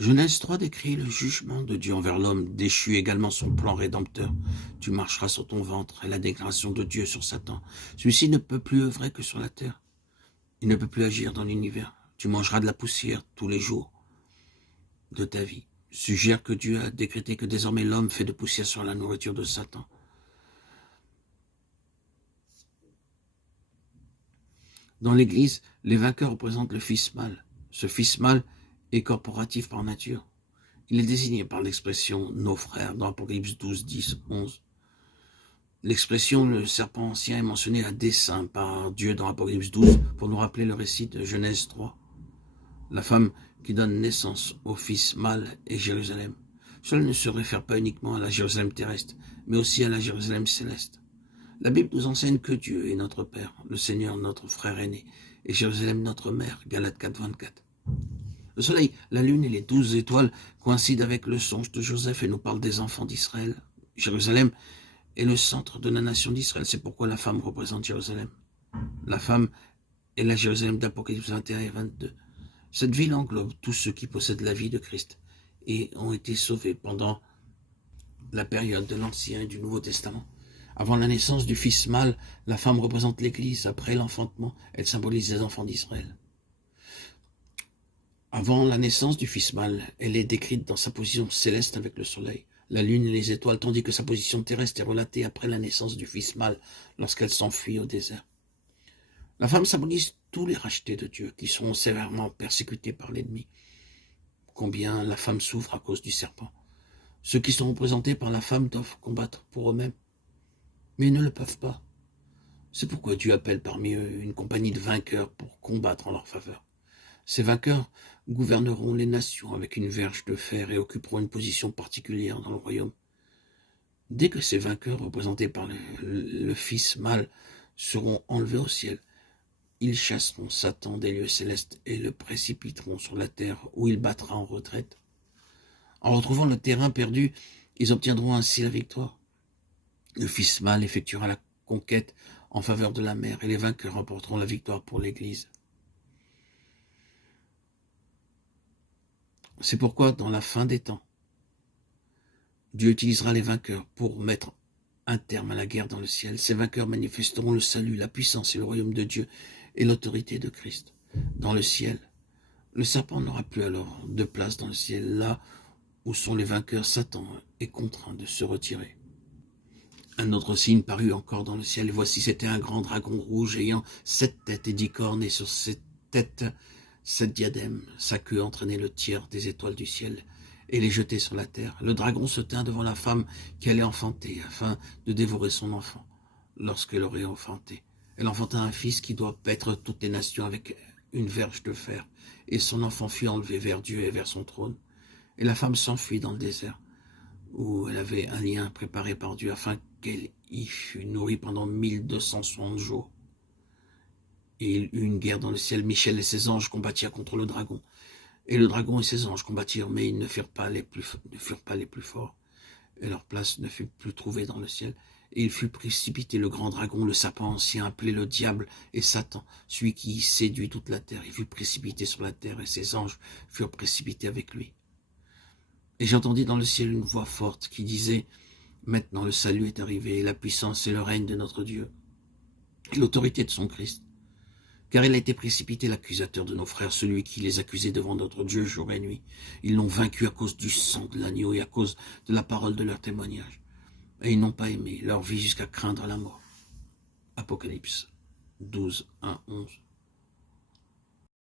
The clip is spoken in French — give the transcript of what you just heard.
Genèse 3 décrit le jugement de Dieu envers l'homme, déchu également son plan rédempteur. Tu marcheras sur ton ventre et la déclaration de Dieu sur Satan. Celui-ci ne peut plus œuvrer que sur la terre. Il ne peut plus agir dans l'univers. Tu mangeras de la poussière tous les jours de ta vie. Suggère que Dieu a décrété que désormais l'homme fait de poussière sur la nourriture de Satan. Dans l'Église, les vainqueurs représentent le Fils mâle. Ce Fils mâle est corporatif par nature. Il est désigné par l'expression « nos frères » dans Apocalypse 12, 10, 11. L'expression « le serpent ancien » est mentionnée à dessein par Dieu dans Apocalypse 12 pour nous rappeler le récit de Genèse 3. La femme qui donne naissance au fils mâle est Jérusalem. Cela ne se réfère pas uniquement à la Jérusalem terrestre, mais aussi à la Jérusalem céleste. La Bible nous enseigne que Dieu est notre Père, le Seigneur notre frère aîné, et Jérusalem notre mère, Galates 4, 24. Le soleil, la lune et les 12 étoiles coïncident avec le songe de Joseph et nous parlent des enfants d'Israël. Jérusalem est le centre de la nation d'Israël, c'est pourquoi la femme représente Jérusalem. La femme est la Jérusalem d'Apocalypse 21 et 22. Cette ville englobe tous ceux qui possèdent la vie de Christ et ont été sauvés pendant la période de l'Ancien et du Nouveau Testament. Avant la naissance du Fils mâle, la femme représente l'Église. Après l'enfantement, elle symbolise les enfants d'Israël. Avant la naissance du Fils mâle, elle est décrite dans sa position céleste avec le soleil, la lune et les étoiles, tandis que sa position terrestre est relatée après la naissance du Fils mâle, lorsqu'elle s'enfuit au désert. La femme symbolise tous les rachetés de Dieu qui sont sévèrement persécutés par l'ennemi. Combien la femme souffre à cause du serpent. Ceux qui sont représentés par la femme doivent combattre pour eux-mêmes, mais ils ne le peuvent pas. C'est pourquoi Dieu appelle parmi eux une compagnie de vainqueurs pour combattre en leur faveur. Ces vainqueurs gouverneront les nations avec une verge de fer et occuperont une position particulière dans le royaume. Dès que ces vainqueurs, représentés par le Fils mâle, seront enlevés au ciel, ils chasseront Satan des lieux célestes et le précipiteront sur la terre où il battra en retraite. En retrouvant le terrain perdu, ils obtiendront ainsi la victoire. Le Fils mâle effectuera la conquête en faveur de la mer et les vainqueurs remporteront la victoire pour l'Église. C'est pourquoi, dans la fin des temps, Dieu utilisera les vainqueurs pour mettre un terme à la guerre dans le ciel. Ces vainqueurs manifesteront le salut, la puissance et le royaume de Dieu et l'autorité de Christ. Dans le ciel, le serpent n'aura plus alors de place dans le ciel. Là où sont les vainqueurs, Satan est contraint de se retirer. Un autre signe parut encore dans le ciel, et voici c'était un grand dragon rouge ayant 7 têtes et 10 cornes, et sur ces têtes 7 diadèmes. Sa queue entraînait le tiers des étoiles du ciel et les jetait sur la terre. Le dragon se tint devant la femme qui allait enfanter, afin de dévorer son enfant. Lorsqu'elle aurait enfanté, elle enfanta un fils qui doit paître toutes les nations avec une verge de fer, et son enfant fut enlevé vers Dieu et vers son trône. Et la femme s'enfuit dans le désert, où elle avait un lien préparé par Dieu, afin qu'elle y fût nourrie pendant 1260 jours. Et il eut une guerre dans le ciel. Michel et ses anges combattirent contre le dragon. Et le dragon et ses anges combattirent, mais ils ne furent pas les plus forts. Et leur place ne fut plus trouvée dans le ciel. Et il fut précipité, le grand dragon, le serpent ancien, appelé le diable et Satan, celui qui séduit toute la terre. Il fut précipité sur la terre, et ses anges furent précipités avec lui. Et j'entendis dans le ciel une voix forte qui disait « Maintenant le salut est arrivé, et la puissance et le règne de notre Dieu, et l'autorité de son Christ. Car il a été précipité l'accusateur de nos frères, celui qui les accusait devant notre Dieu jour et nuit. Ils l'ont vaincu à cause du sang de l'agneau et à cause de la parole de leur témoignage. Et ils n'ont pas aimé leur vie jusqu'à craindre la mort. » Apocalypse 12, 1, 11.